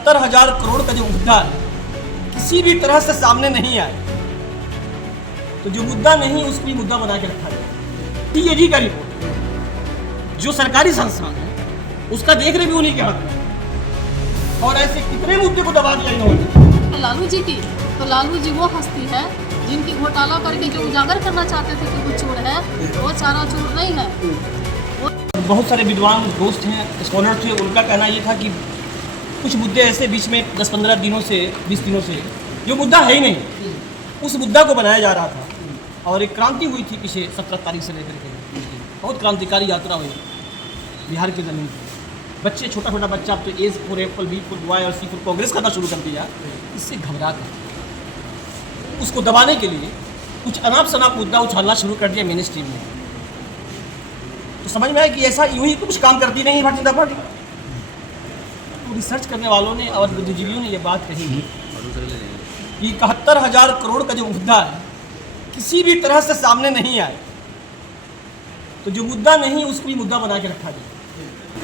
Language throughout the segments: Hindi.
71,000 करोड़ का जो मुद्दा है किसी भी तरह से सामने नहीं आया, तो जो मुद्दा नहीं उसको भी मुद्दा बना के रखा जाए। सीएजी का रिपोर्ट जो सरकारी संस्थान है उसका देख रहे भी उन्हीं के हाथ में, और ऐसे कितने मुद्दे को दबा दिया इन्होंने। लालू जी की, तो लालू जी वो हस्ती है जिनकी घोटाला करके जो उजागर करना चाहते थे कि वो चोर है, वो सारा चोर नहीं है। बहुत सारे विद्वान दोस्त हैं, स्कॉलर थे, उनका कहना ये था कि कुछ मुद्दे ऐसे बीच में 10-15 दिनों से 20 दिनों से जो मुद्दा है ही नहीं, उस मुद्दा को बनाया जा रहा था। और एक क्रांति हुई थी पिछले 17 तारीख से लेकर के, बहुत क्रांतिकारी यात्रा हुई बिहार की ज़मीन पर। बच्चे, छोटा छोटा बच्चा अब तो A for apple, B for boy और सी फॉर कांग्रेस करना शुरू कर दिया। इससे घबरा कर उसको दबाने के लिए कुछ अनाप शनाप मुद्दा उछालना शुरू कर दिया मेन स्ट्रीम में। तो समझ में आया कि ऐसा यूं ही कुछ काम करती नहीं है भारतीय जनता पार्टी। तो रिसर्च करने वालों ने और बुद्धिजीवियों ने ये बात कही कि 71,000 करोड़ का जो मुद्दा है किसी भी तरह से सामने नहीं आया, तो जो मुद्दा नहीं उसको भी मुद्दा बना के रखा जाए।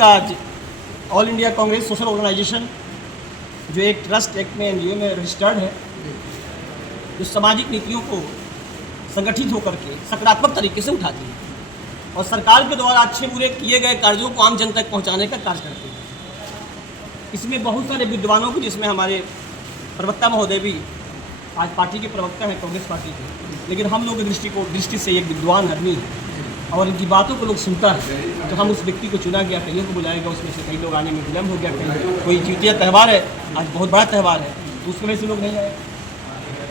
आज all India Congress social organisation जो एक ट्रस्ट एक्ट में एनजीओ में रजिस्टर्ड है, जो सामाजिक नीतियों को संगठित होकर के सकारात्मक तरीके से उठाती है और सरकार के द्वारा अच्छे बुरे किए गए कार्यों को आम जनता तक पहुंचाने का कार्य करती है। इसमें बहुत सारे विद्वानों को, जिसमें हमारे प्रवक्ता महोदय भी आज पार्टी के प्रवक्ता हैं कांग्रेस पार्टी के, लेकिन हम लोग की दृष्टि से एक विद्वान आदमी है और इनकी बातों को लोग सुनता है। तो हम उस व्यक्ति को चुना गया, कईयों को बुलाया गया, उसमें से कई लोग आने में विलम्ब हो गया। कहीं कोई जीतिया त्यौहार है, आज बहुत बड़ा त्यौहार है, तो उसकी वजह से लोग नहीं आए।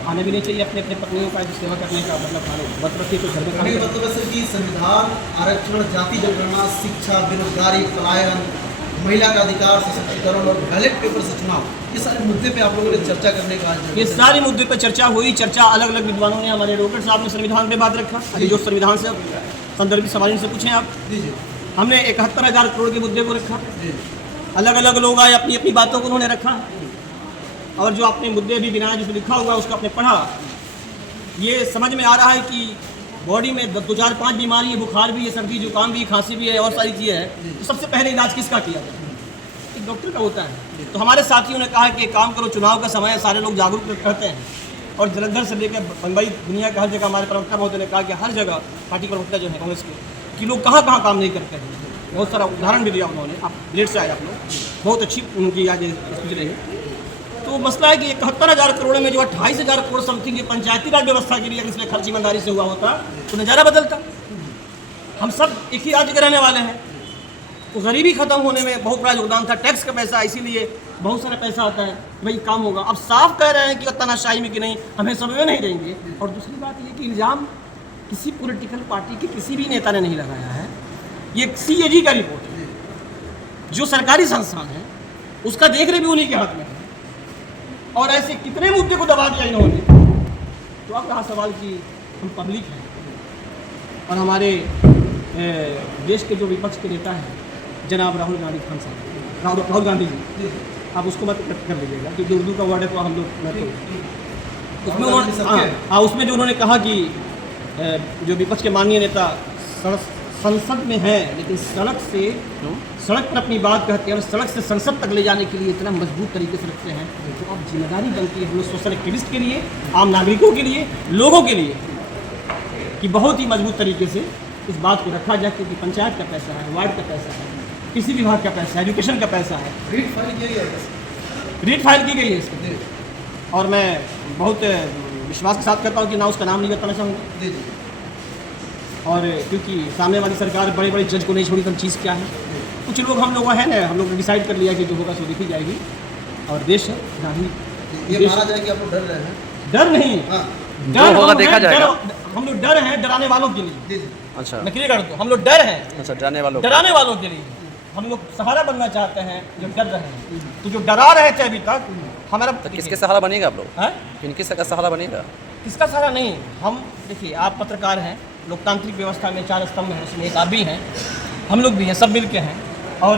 आने भी नहीं चाहिए, अपने अपने पत्नियों का सेवा करने का मतलब मत रखिए तो घर में खाने का। मतलब कि संविधान, आरक्षण, जाति जनगणना, शिक्षा, बेरोजगारी, पलायन, महिला का अधिकार, सशक्तिकरण और बैलेट पेपर से चुनाव, ये सारे मुद्दे पे आप लोगों ने चर्चा करने का, ये सारे मुद्दे पर चर्चा हुई। चर्चा अलग अलग विद्वानों ने, हमारे एडवोकेट साहब ने संविधान पे बात रखा, जो संविधान से संदर्भित सवाल से पूछें आप। हमने 71,000 करोड़ के मुद्दे को रखा, अलग अलग लोग आए, अपनी अपनी बातों को उन्होंने रखा, और जो अपने मुद्दे भी बिना जिसमें लिखा हुआ उसको आपने पढ़ा। ये समझ में आ रहा है कि बॉडी में 2-4-5 बीमारी है, बुखार भी है, सर्दी जुकाम भी, खांसी भी है और सारी चीज़ें हैं, तो सबसे पहले इलाज किसका किया जाए? एक डॉक्टर का होता है। तो हमारे साथियों ने कहा कि काम करो, चुनाव का समय है, सारे लोग जागरूक रहते हैं, और जलंधर से लेकर बम्बई, दुनिया के हर जगह हमारे प्रवक्ता महोदय ने कहा कि हर जगह पार्टी प्रवक्ता जो है कांग्रेस के, कि लोग कहाँ कहाँ काम नहीं करते हैं। बहुत सारा उदाहरण भी दिया उन्होंने, आप लेट से आए आप लोग, बहुत अच्छी उनकी आज स्पीच रही। तो मसला है कि 71,000 करोड़ में जो 28,000 करोड़ समथिंग पंचायती राज व्यवस्था के लिए अगर इसमें खर्च ईमानदारी से हुआ होता तो नज़ारा बदलता। हम सब एक ही राज्य के रहने वाले हैं, तो गरीबी खत्म होने में बहुत बड़ा योगदान था। टैक्स का पैसा, इसीलिए बहुत सारा पैसा आता है, भाई काम होगा। अब साफ कह रहे हैं कि तानाशाही में कि नहीं, हमें समय नहीं देंगे। और दूसरी बात ये कि इल्ज़ाम किसी पॉलिटिकल पार्टी के किसी भी नेता ने नहीं लगाया है। ये सीएजी का रिपोर्ट है, जो सरकारी संस्थान है उसका देख रहे भी उन्हीं के हाथ में है, और ऐसे कितने मुद्दे को दबा दिया इन्होंने। तो अब रहा सवाल कि हम पब्लिक हैं और हमारे देश के जो विपक्ष के नेता हैं जनाब राहुल गांधी खान साहब, राहुल गांधी जी, आप उसको मत कर लीजिएगा क्योंकि उर्दू का वर्ड है तो हम लोग उसमें उन्होंने उसमें जो उन्होंने कहा कि जो विपक्ष के माननीय नेता संसद में है लेकिन सड़क पर अपनी बात कहते हैं और सड़क से संसद तक ले जाने के लिए इतना मजबूत तरीके से रखते हैं, तो अब जिम्मेदारी बनती है हम लोग सोशल एक्टिविस्ट के लिए, आम नागरिकों के लिए, लोगों के लिए, कि बहुत ही मजबूत तरीके से इस बात को रखा जाए। क्योंकि पंचायत का पैसा है, वार्ड का पैसा है, किसी विभाग का पैसा है, एजुकेशन का पैसा है। रीट फाइल की गई है इसकी, और मैं बहुत विश्वास के साथ कहता हूँ कि ना उसका नाम नहीं बताना चाहूँगा, और क्योंकि सामने वाली सरकार बड़े बड़े जज को नहीं छोड़ी, तो चीज़ क्या है, कुछ लोग हम लोग है ना, हम लोग ने डिसाइड कर लिया कि जो होगा सो देखी जाएगी, और देश है ये माना जाए कि आप लोग डर रहे हैं। डर नहीं, डर होगा देखा जाएगा। हम लोग डर हैं डराने वालों के लिए। अच्छा, मैं क्लियर कर दूं, हम लोग डर हैं, अच्छा, डराने वालों के लिए। हम लोग सहारा बनना चाहते हैं जो डर रहे हैं, तो जो डरा रहे थे अभी तक हमारा। तो किसके सहारा बनेगा आप लोग? किनके सहारा बनेगा? किसका सहारा नहीं, हम देखिए, आप पत्रकार हैं, लोकतांत्रिक व्यवस्था में 4 स्तंभ हैं, उसमें एक आप भी हैं, हम लोग भी हैं, सब मिल के हैं। और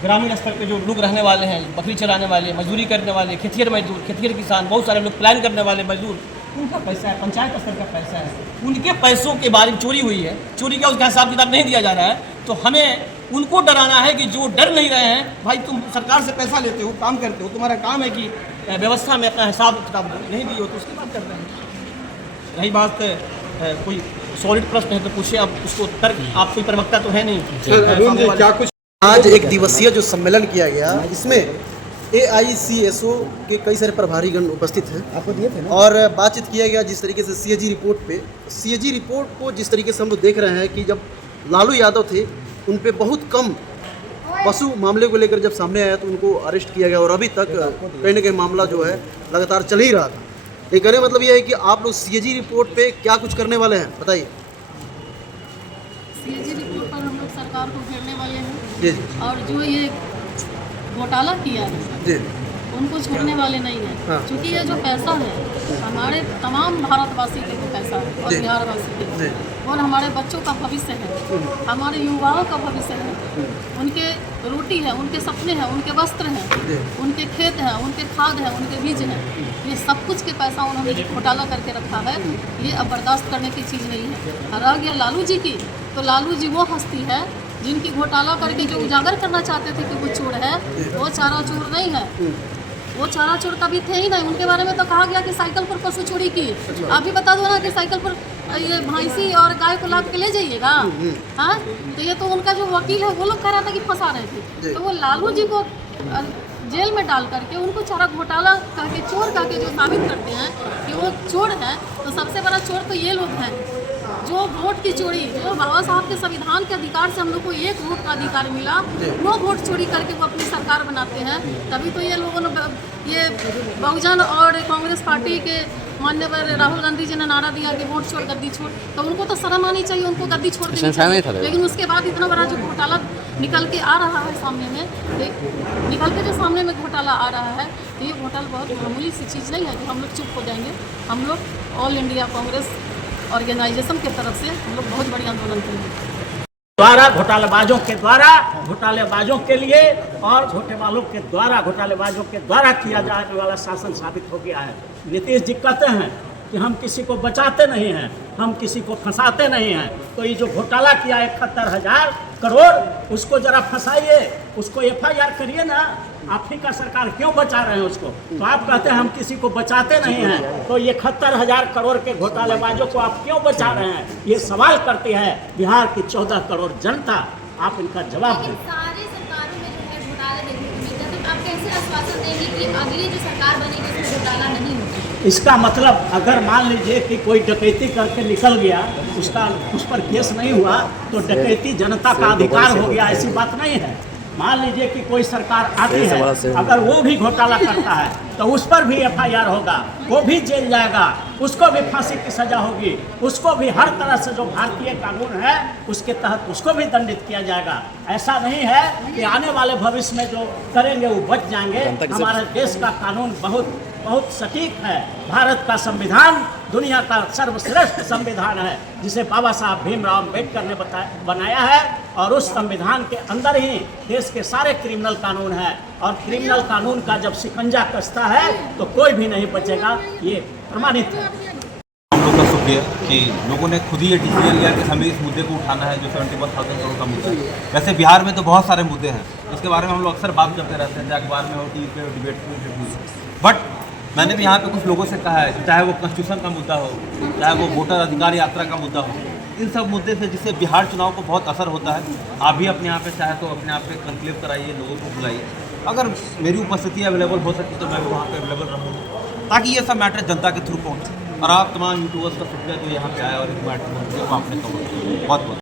ग्रामीण स्तर पे जो लोग रहने वाले हैं, बकरी चराने वाले, मजदूरी करने वाले, खेतिहर मजदूर, खेतिहर किसान, बहुत सारे लोग प्लान करने वाले मजदूर, उनका पैसा है, पंचायत स्तर का पैसा है, उनके पैसों के बारे में चोरी हुई है, चोरी का उसका हिसाब किताब नहीं दिया जा रहा है। तो हमें उनको डराना है कि जो डर नहीं रहे हैं, भाई तुम सरकार से पैसा लेते हो, काम करते हो, तुम्हारा काम है कि व्यवस्था में अपना हिसाब किताब दो, नहीं दिए हो तो उसकी बात कर रहे हैं। रही बात कोई सॉलिड प्रश्न है तो पूछिए, आप उसको तर्क, आप कोई प्रवक्ता तो है नहीं। क्या कुछ आज एक दिवसीय जो सम्मेलन किया गया, इसमें AICSO के कई सारे प्रभारीगण उपस्थित हैं, आपको दिए थे ना, और बातचीत किया गया जिस तरीके से CAG रिपोर्ट पे, CAG रिपोर्ट को जिस तरीके से हम लोग देख रहे हैं कि जब लालू यादव थे उन पे बहुत कम पशु मामले को लेकर जब सामने आया तो उनको अरेस्ट किया गया और अभी तक कहीं ना कहीं मामला जो है लगातार चल ही रहा था। ये कहने मतलब ये है कि आप लोग CAG रिपोर्ट पे क्या कुछ करने वाले हैं, बताइए। CAG रिपोर्ट पर हम लोग सरकार को घेरने वाले हैं जी और जो ये घोटाला किया है जी उनको छोड़ने वाले नहीं हैं। हाँ। क्योंकि ये जो पैसा है हमारे तमाम भारतवासी के जो पैसा है और जी। बिहारवासी के, जी और हमारे बच्चों का भविष्य है, हमारे युवाओं का भविष्य है, उनके रोटी है, उनके सपने हैं, उनके वस्त्र हैं, जी उनके खेत हैं, उनके खाद हैं, उनके बीज हैं, ये सब कुछ के पैसा उन्होंने घोटाला करके रखा है। ये अब बर्दाश्त करने की चीज़ नहीं है। और रह गया लालू जी की, तो लालू जी वो हस्ती है जिनकी घोटाला करके जो उजागर करना चाहते थे कि वो चोर है, वो चारा चोर नहीं है, वो चारा चोर कभी थे ही नहीं। उनके बारे में तो कहा गया कि साइकिल पर पशु चोरी की। आप भी बता दो ना कि साइकिल पर ये भैंसी और गाय को लाद के ले जाइएगा। हाँ, तो ये तो उनका जो वकील है वो लोग कह रहा था कि फंसा रहे थे। तो वो लालू जी को जेल में डाल करके उनको चारा घोटाला करके चोर करके जो साबित करते हैं कि वो चोर है, तो सबसे बड़ा चोर तो ये लोग हैं जो वोट की चोरी, जो बाबा साहब के संविधान के अधिकार से हम लोग को एक वोट का अधिकार मिला, वो वोट चोरी करके वो अपनी सरकार बनाते हैं। तभी तो ये लोगों ने ये बहुजन और कांग्रेस पार्टी के मान्यवर राहुल गांधी जी ने नारा दिया कि वोट छोड़ गद्दी छोड़, तो उनको तो शर्म आनी चाहिए, उनको गद्दी छोड़ देनी चाहिए। लेकिन उसके बाद इतना बड़ा जो घोटाला निकल के आ रहा है सामने में, निकल के जो सामने में घोटाला आ रहा है, तो ये घोटाला बहुत मामूली सी चीज़ नहीं है कि हम लोग चुप हो जाएंगे। हम लोग ऑल इंडिया कांग्रेस ऑर्गेनाइजेशन की तरफ से हम लोग बहुत बड़ी आंदोलन करेंगे। द्वारा घोटालेबाजों के द्वारा घोटालेबाजों के लिए और घोटालों के द्वारा घोटालेबाजों के द्वारा किया जाने वाला शासन साबित हो गया है। नीतीश जी कहते हैं कि हम किसी को बचाते नहीं हैं, हम किसी को फंसाते नहीं हैं। तो ये जो घोटाला किया 71,000 करोड़, उसको जरा फंसाइए, उसको FIR करिए ना। आप ही का सरकार क्यों बचा रहे हैं उसको? तो आप कहते हैं हम किसी को बचाते नहीं हैं, तो ये 71,000 करोड़ के घोटालेबाजों को आप क्यों बचा रहे हैं? ये सवाल करती है बिहार की 14 करोड़ जनता। आप इनका जवाब दें। सारे सरकारों में जो है घोटाला देखने को मिलता है, तो आप कैसे आश्वासन देंगे कि अगली जो सरकार बनेगी उसमें घोटाला नहीं होगा? इसका मतलब अगर मान लीजिए कि कोई डकैती करके निकल गया, उस पर केस नहीं हुआ, तो डकैती जनता का अधिकार हो गया, ऐसी बात नहीं है। मान लीजिए कि कोई सरकार आती है, अगर वो भी घोटाला करता है तो उस पर भी FIR होगा, वो भी जेल जाएगा, उसको भी फांसी की सजा होगी, उसको भी हर तरह से जो भारतीय कानून है उसके तहत उसको भी दंडित किया जाएगा। ऐसा नहीं है कि आने वाले भविष्य में जो करेंगे वो बच जाएंगे। हमारे देश का कानून बहुत बहुत सटीक है। भारत का संविधान दुनिया का सर्वश्रेष्ठ संविधान है, जिसे बाबा साहब भीमराव अम्बेडकर ने बनाया है, और उस संविधान के अंदर ही देश के सारे क्रिमिनल कानून हैं। और क्रिमिनल कानून का जब शिकंजा कसता है तो कोई भी नहीं बचेगा, ये प्रमाणित है। हम लोग का शुक्रिया कि लोगों ने खुद ही ये डिसीजन लिया कि हमें इस मुद्दे को उठाना है, जो 71,000 करोड़ का मुद्दा है। वैसे बिहार में तो बहुत सारे मुद्दे हैं, इसके बारे में हम लोग अक्सर बात करते रहते हैं, अखबार में हो, टीवी पे हो, डिबेट पे। बट मैंने भी यहाँ पे कुछ लोगों से कहा है, चाहे वो कॉन्स्टिट्यूशन का मुद्दा हो, चाहे वो वोटर अधिकार यात्रा का मुद्दा हो, इन सब मुद्दे से जिससे बिहार चुनाव को बहुत असर होता है। आप भी अपने यहाँ पे चाहे तो अपने आप पे कंक्लेव कराइए, लोगों को बुलाइए। अगर मेरी उपस्थिति अवेलेबल हो सकती तो मैं भी वहाँ पे अवेलेबल रहूँगा, ताकि ये सब मैटर जनता के थ्रू पहुँचे। और आप तमाम यूट्यूबर्स का शुक्रिया जो यहाँ पे आए और इस मैटर को आपने कवर किया। बहुत बहुत